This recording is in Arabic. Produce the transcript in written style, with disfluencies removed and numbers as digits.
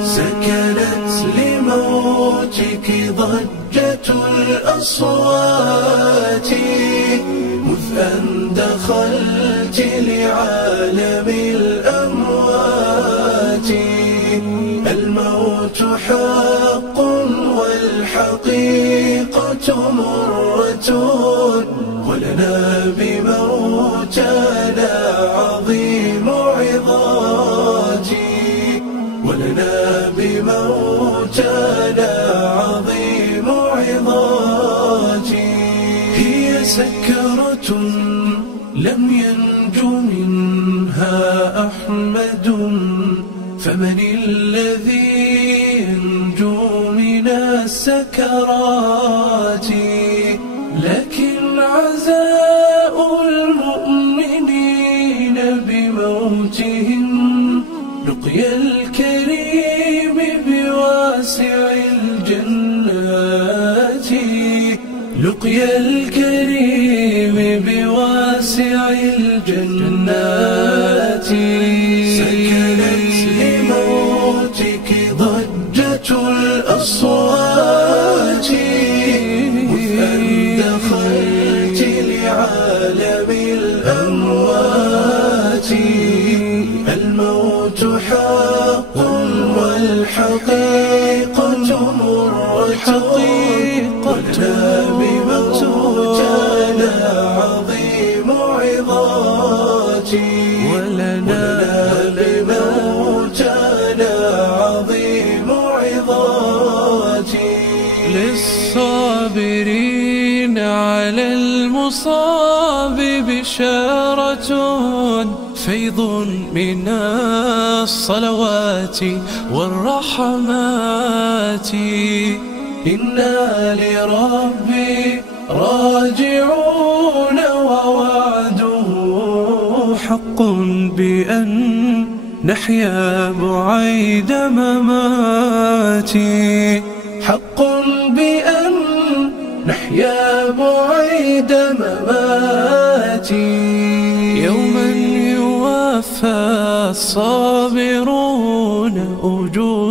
سكنت لموتك ضجة الأصوات مذ أن دخلت لعالم الأموات. الموت حق والحقيقة مرة، ولنا بموتنا عظيم عظات، ولنا بموتنا عظيم عظات. هي سكرة لم ينج منها أحمد، فمن الذي ينجو من السكرات؟ لكن عزاء المؤمنين بموتهم لقيا الكريم بواسع الجنات، لقيا الكريم بواسع الجنات. سكنت لموتك ضجة الأصوات مذ أن دخلت لعالم الأموات. الموت حق والحقيقة مرة، ولنا بموتنا عظيم عظات، ولنا بموتنا عظيم عظات. للصابرين على المصاب بشارة، فيض من الصلوات والرحمات. إنا لربي راجعون ووعده حق بأن نحيا بعيد مماتي، حق بأن نحيا بعيد مماتي. يوما يوفى الصابرون أجورهم